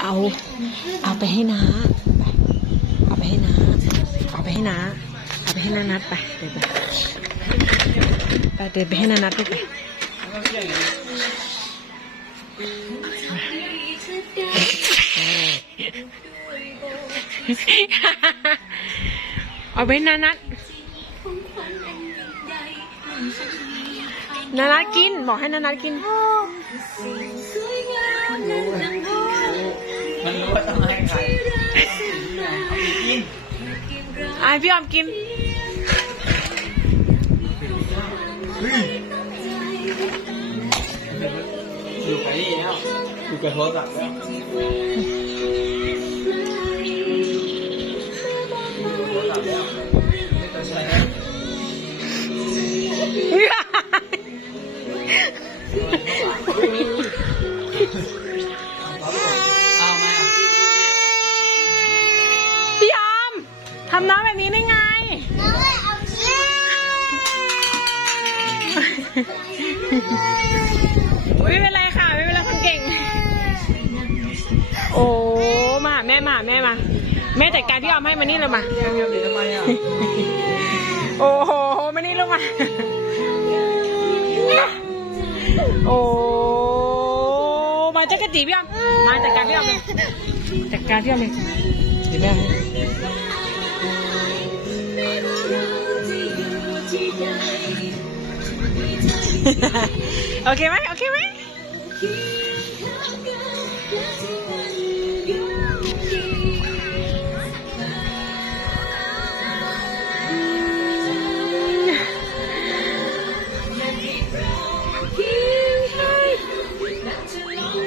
เอา เอาไปให้น้าไปเอาไปให้น้าเอาไปให้น้าเอาไปให้น้านัดไปเดินไปไปเดินไปให้น้านัดลูกไปเอาไปให้นานัดนานัดกิน บอกให้นานัดกิน มันรู้ว่าต้องให้ใครเอาไปกินไอะให้พี่ออมกินอยู่กับนี่แล้วอยู่กับโทรศัพท์แล้ว ทำน้องแบบนี้ได้ไงไม่เป็นไรค่ะ ไม่เป็นไรคนเก่ง โอ้ มาหาแม่มาหาแม่มา แม่จัดการพี่ออมให้มานี่เลยมาเงียบเงียบๆทำไมอะโอ้โห มานี่ลงมา โอ้ มาจักรจีพี่ออมมาจัดการพี่ออมเลยจัดการพี่ออมเลยเดี๋ยวแม่ ให้โอ